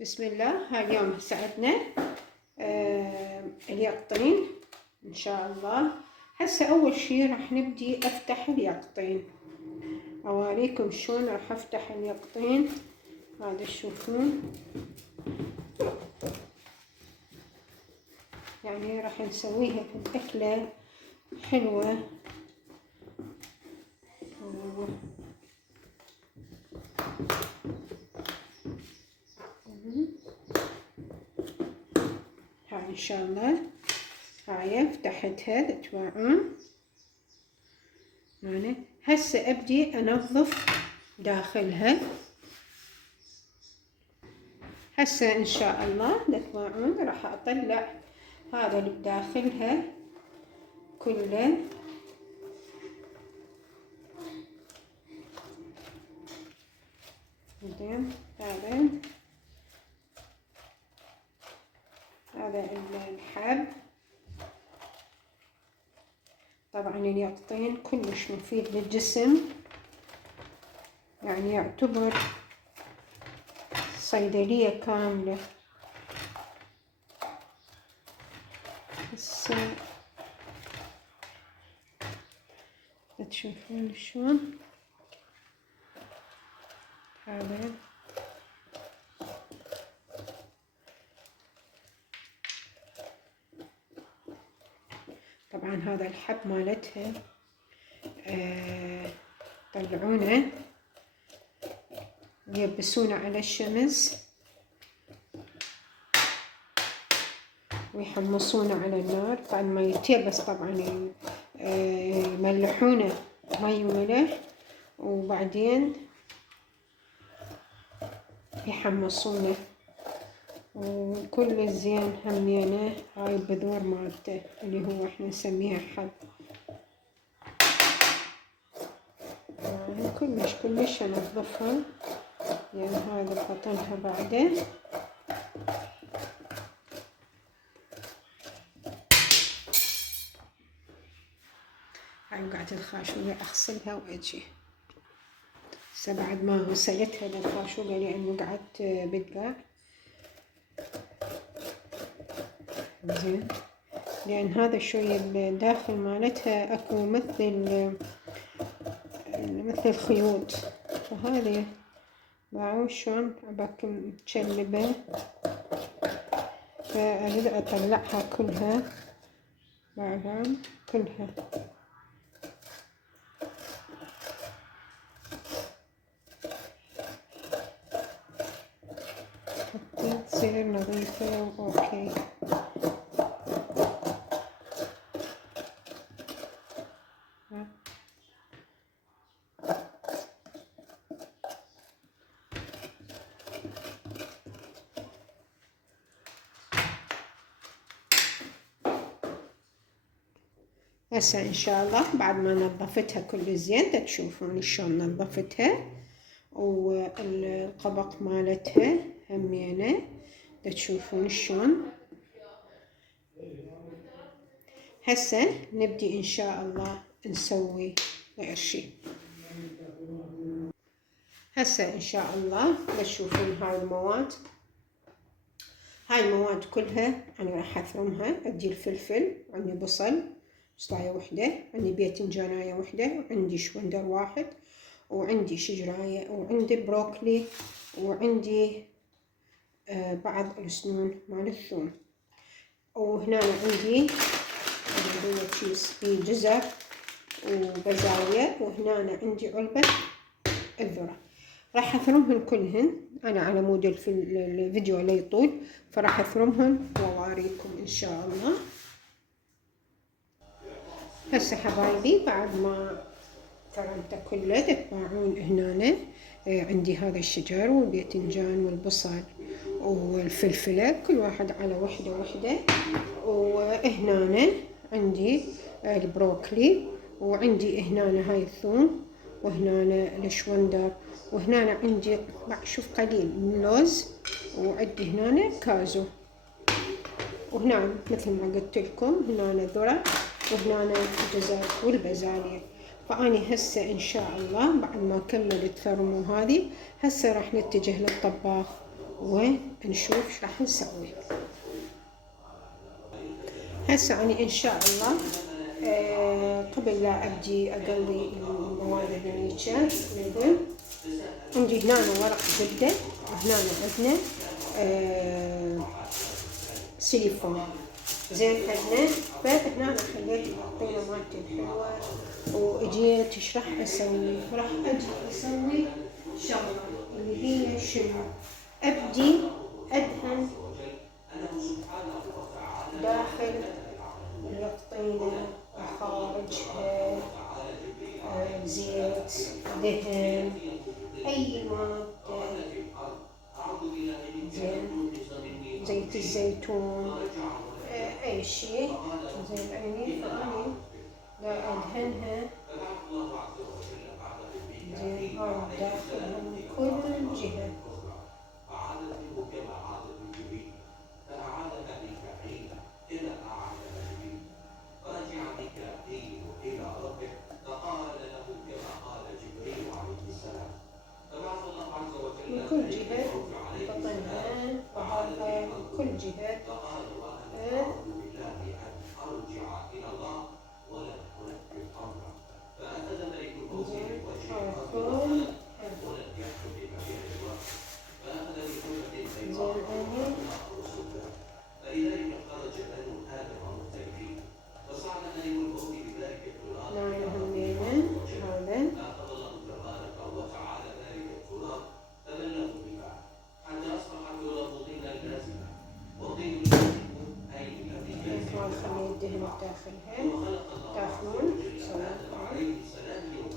بسم الله. اليوم ساعدنا اليقطين ان شاء الله. هسه اول شي راح نبدي افتح اليقطين، اوريكم شلون راح افتح اليقطين. هذا تشوفون يعني راح نسويها في اكلة حلوة. هاي ان شاء الله هاي فتحتها تتوعون. يعني هسه ابدي انظف داخلها. هسه ان شاء الله تتوعون راح اطلع هذا اللي بداخلها كله. زين هذا الحب. طبعا اليقطين كلش مفيد للجسم، يعني يعتبر صيدلية كاملة. هسه تشوفون شلون هذا. طبعا هذا الحب مالتها طلعونه ويبسونه على الشمس ويحمصونه على النار. بعد ما يتيبس طبعا يملحونه مي وملح، وبعدين يحمصونه. وكل الزين همينه هاي البذور مالته اللي هو احنا نسميها حب. يعني كلش انظفها، يعني هذا بطنها بعده. هاي قاعدة الخاشوقة اغسلها واجي. هسه بعد ما غسلتها للخاشوقة لانه قعدت بتقع. زين، لان هذا شوية الداخل مالتها اكو مثل الخيوط، فهذه باعون شلون عباكم متشلبة. فأريد أطلعها كلها باعون كلها حتى تصير نظيفة وأوكي. هسه ان شاء الله بعد ما نظفتها كل زين تشوفون شلون نظفتها، والقبق مالتها همينه تشوفون شلون. هسه نبدي ان شاء الله نسوي غير شي. هسه ان شاء الله تشوفون هاي المواد كلها انا راح اثرمها. عندي الفلفل، عندي بصل بصلاية وحدة، عندي باذنجانية وحدة، وعندي شوندر واحد، وعندي شجراية، وعندي بروكلي، وعندي بعض السنون مال الثوم. وهنا عندي في جزر وبزاية، وهنا عندي علبة الذرة. راح اثرمهن كلهن انا على مود الفيديو لا يطول، فراح اثرمهن واوريكم ان شاء الله. هسه حبايبي بعد ما ثرمته كله تتباعون هنا عندي هذا الشجر والباذنجان والبصل والفلفله كل واحد على وحده. وهنا عندي البروكلي، وعندي هنا هاي الثوم، وهنا الشوندر، وهنا عندي شوف قليل من لوز، وعندي هنا كازو، وهنا مثل ما قلت لكم هنا ذرة، وهنا الجزر والبازاليا. فأني هسه إن شاء الله بعد ما كملت ثرمو هذه هسه راح نتجه للطباخ ونشوف ايش راح نسوي. هسه أنا إن شاء الله قبل لا أبدي أقلي المواد هنيكا مثل عندي هنا ورق زبدة، وهنا عندنا سيليفون زين عندنا. فهنا خليت الطينة مالتي الحلوة وإجيت ايش راح أسوي؟ راح أجي أسوي شغلة اللي هي شنو؟ أبدي أدهن داخل الطينة وخارجها زيت، دهن، أي مادة، زين زيت الزيتون، أي شيء زين. عيني فأني دا أدهنها زين هاي داخلها من كل جهة. من كل جهة بطنها ظهرها من كل جهة.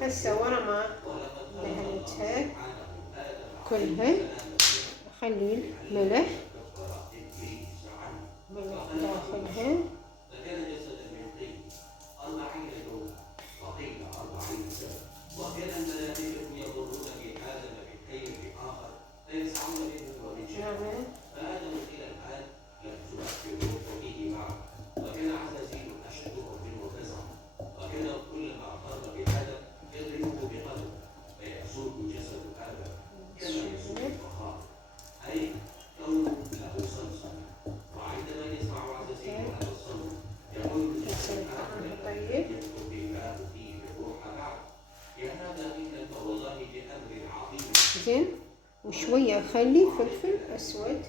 هسه ورا ما دهنتها كلها أخلي الملح داخلها. زين وشوية أخلي فلفل أسود.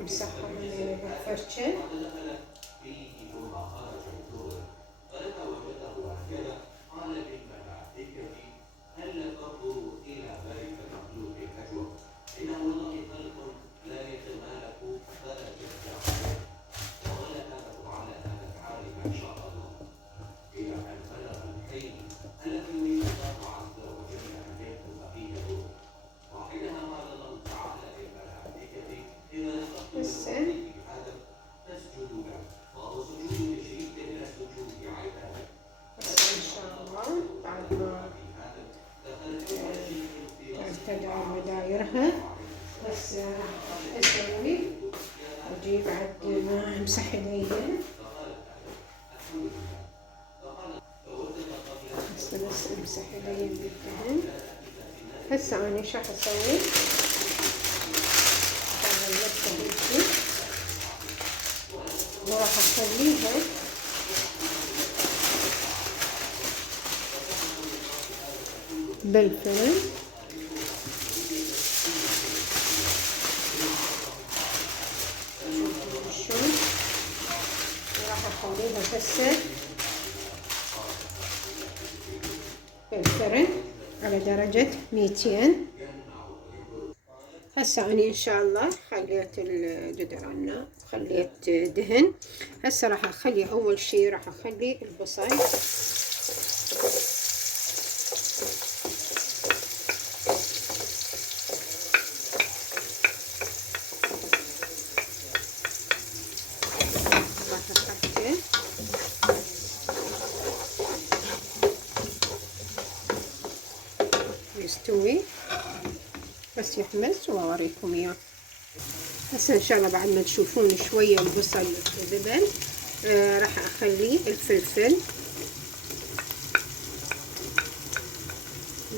امسحها من بالفرشة. مدايرها بس أسوي أجيب بعد ما أمسح يدي بس أمسح يدي بالدهن. هسه أنا إيش راح أسوي؟ وراح أخليها بالفرن وراح أخليها هسه بالفرن على درجة 200. هسه أنا إن شاء الله خليت الجدران خليت دهن. هسه راح أخلي أول شي راح أخلي البصل يستوي بس يحمس وأوريكم إياه. هسه إن شاء الله بعد ما تشوفون شوية البصل ذبل راح اخلي الفلفل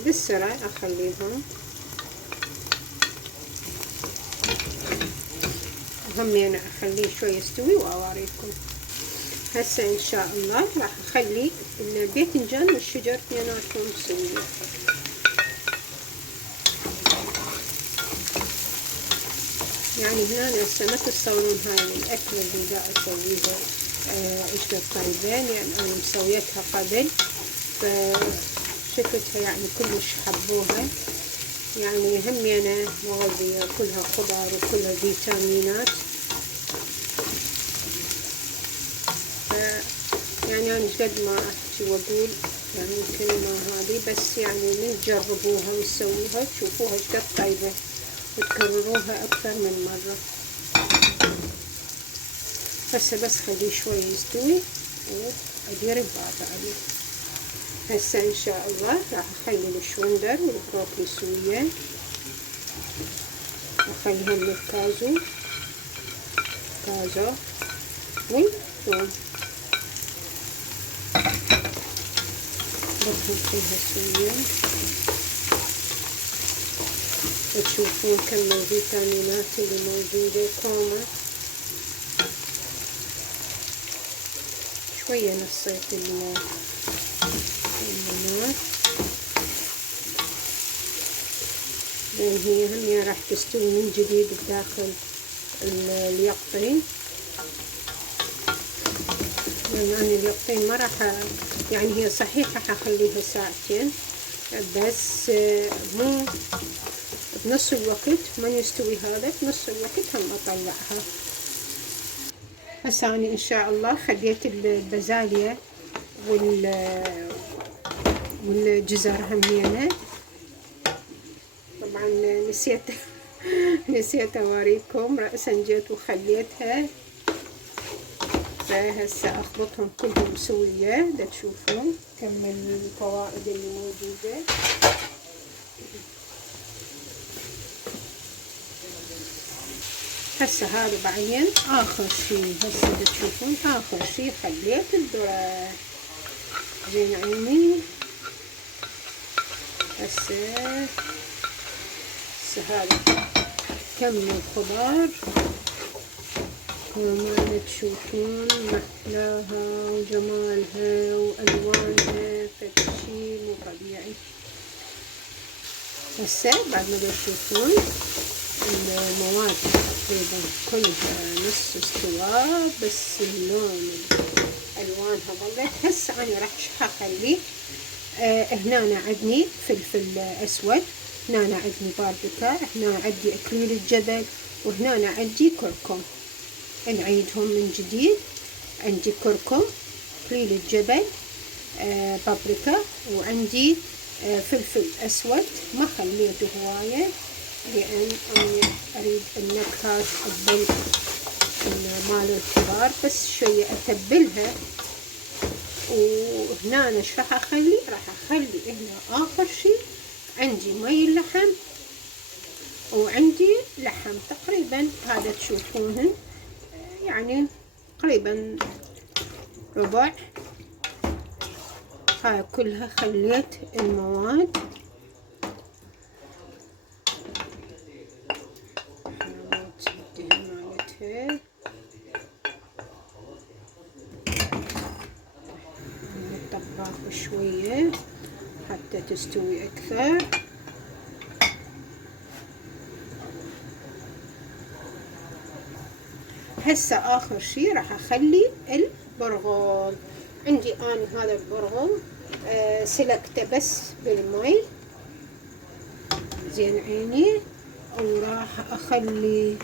بالسرعة اخليهم، همين اخليه شوي يستوي واوريكم. هسه ان شاء الله راح اخلي الباذنجان والشجر اثنيناتهم سوية. يعني هنا هسه ما تتصورون هاي الاكلة اللي دا اسويها ايش قد طيبة، يعني انا مسويتها قبل فشفتها يعني كلش حبوها. يعني همينة مغذية، كلها خضار وكلها فيتامينات. يعني أنا قد ما أحكي وأقول يعني الكلمة هذه، بس يعني من تجربوها وتسووها تشوفوها ايش قد طيبة وتكرروها أكثر من مرة. هسه بس خليه شوي يستوي وأدير الباقي عليه. هسه إن شاء الله راح أخلي الشوندر والبروكلي سوية، أخليهم الكازو والثوم بدهم فيها سوية. وتشوفون كم الفيتامينات اللي موجودة، كوما شوية نصيت الماء لأن هي هم راح تستوي من جديد بداخل اليقطين. يعني أنا اليقطين ما راح يعني هي صحيح راح أخليها ساعتين، بس مو بنص الوقت ما يستوي هذا، بنص الوقت هم أطلعها. هسه أنا إن شاء الله خليت البازاليا والجزر همينة. طبعا نسيت أوريكم، رأسا جيت وخليتها، فهسه أخلطهم كلهم سوية لتشوفون كم الفوائد اللي موجودة. هسه هذا بعدين آخر شي. هسه تشوفون آخر شي خليت الذرة زين عيني. هسه هذا كم الخضار وما تشوفون محلاها وجمالها والوانها، فشي مو طبيعي. هسه بعد ما تشوفون المواد تقريبا كلها نص استواء، بس اللون الوانها ظلت. هسه انا راح اخلي هنا عندي فلفل اسود، هنا عندي باربيكا، هنا عندي اكليل الجبل، وهنا عندي كركم. نعيدهم من جديد. عندي كركم، اكليل الجبل، بابريكا، وعندي فلفل اسود ما خليته هوايه لان انا اريد النكهات تظل مال الخضار، بس شويه اتبلها. وهنا ايش راح اخلي؟ راح اخلي هنا اخر شيء عندي مي اللحم، وعندي لحم تقريبا هذا تشوفونه يعني تقريبا ربع. هاي كلها خليت المواد الطباخ شوية حتى تستوي أكثر. هسه آخر شي راح أخلي البرغل. عندي أنا هذا البرغل سلقته بس بالمي زين عيني، وراح أخلي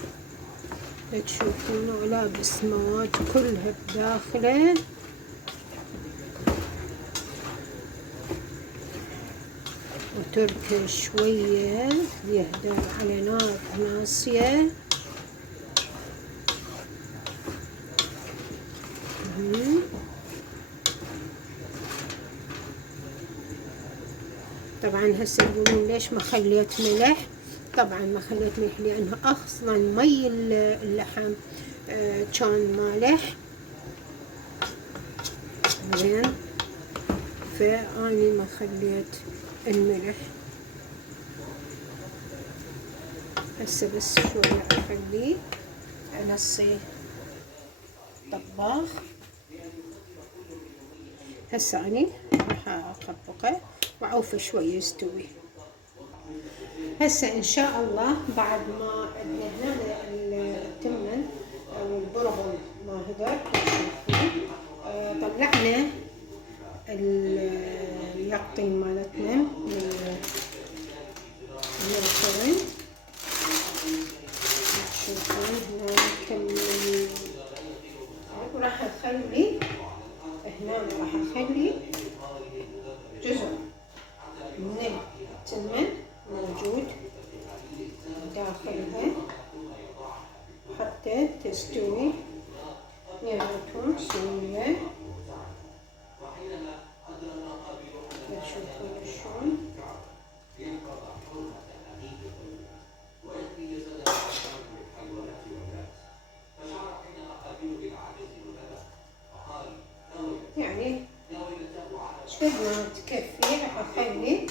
تشوفونه لابس مواد كلها بداخله. وتركه شوية يهدى على نار ناصية. طبعا هسه يقولون ليش ما خليت ملح؟ طبعا ما خليت ملح لانه اصلا مي اللحم كان مالح، زين. فأني ما خليت الملح، هسه بس شوية أخليه أنصي طباخ. هسه أني راح أطبقه وأعوفه شوي يستوي. هسه إن شاء الله بعد ما دهنا التمن أو البرغل ما هدر طلعنا اليقطين مالتنا من الفرن. تشوفون هنا التمن، وراح أخلي هنا راح أخلي جزء من التمن موجود داخلها حتى تستوي اثنيناتهم سوية. تشوفون شلون يعني شقد ما تكفي راح أخلي،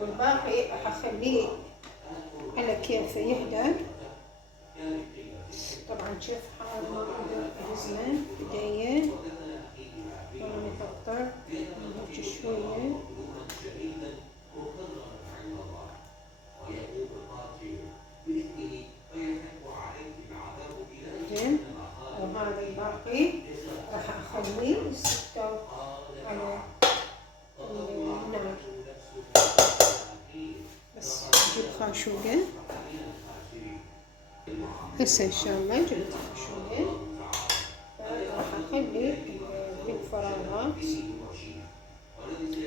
والباقي راح أخليه على كيفه يهدر. طبعا شوف حال ما أقدر أهزمه بدي، فأنا أحطه هيك شوية. زين، وهذا الباقي راح أخليه يستوي على النار. بس أجيب خاشوقة. هسه إن شاء الله جبت خاشوقة، راح أخلي بالفراغات.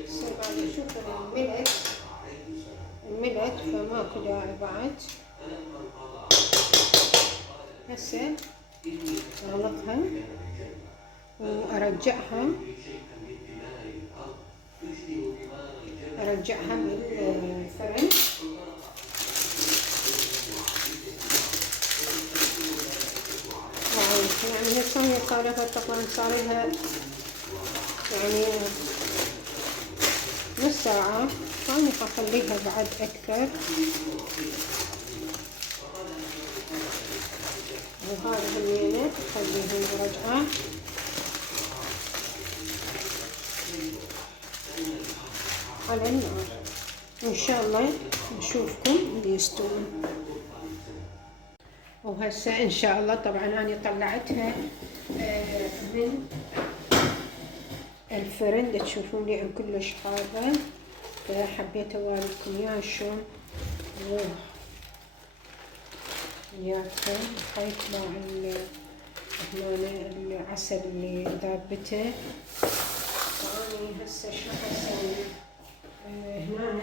هسه بعد أشوف الملت فماكو داعي بعد. هسه أغلقها وأرجعها بالفرن. يعني هي صار لها تقريبا صار لها يعني نص ساعة، فأنا حخليها بعد أكثر. وهذا همينة أخليهم رجعة على النار. إن شاء الله نشوفكم يستوون. وهسه إن شاء الله طبعا أنا طلعتها من الفرن. تشوفون لي كلش حارة، فحبيت أوريكم إياها شلون ياكل. حيطلع هنا العسل اللي ذابته. فأني هسه شو أسوي؟ هنا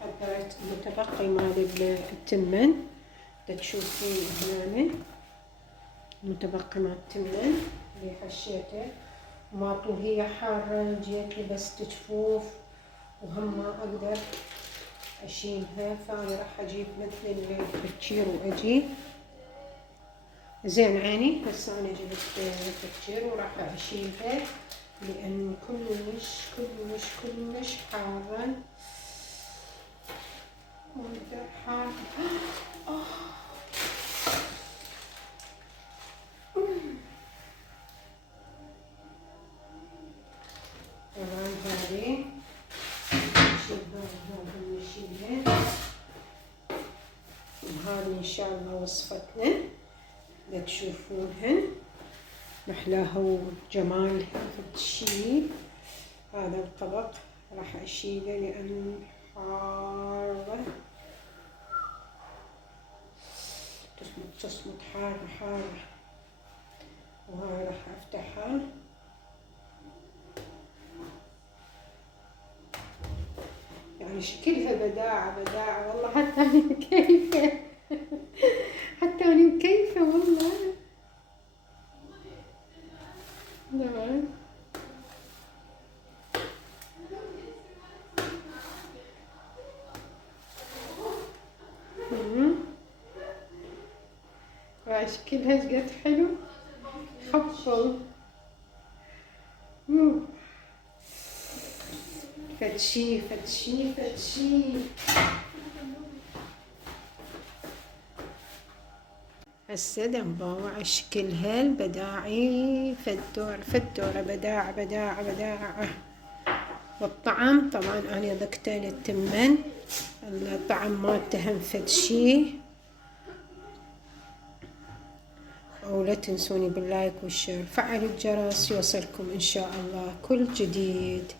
حطيت المتبقي مال التمن. تشوفين هنا المتبقي مال التمن اللي حشيته، وما طول هي حارة جيت لي بس تجفوف وهم ما أقدر أشيلها. فأنا راح أجيب مثل الفكير وأجي زين عيني. هسه أنا جبت الفكير وراح أشيلها لأن كلش حارة. وأقدر حارة. طبعا هذه نشيلها. وهذه إن شاء الله وصفتنا تشوفونها محلاها وجمالها في الشيء. هذا الطبق راح أشيله لأن حارة، تصمت حارة. وهاي راح أفتحها. يعني شكلها بداعة والله. حتى أنا مكيفة حتى أنا مكيفة والله. تمام. شكلها شقد حلو. خفل. فتشي فتشي فتشي. هسه دنباوع شكل هالبداعي، فدورة بداعة. والطعم طبعا أنا ذقته للتمن، الطعم مالته هم فد شي. ولا تنسوني باللايك والشير، فعلوا الجرس يوصلكم إن شاء الله كل جديد.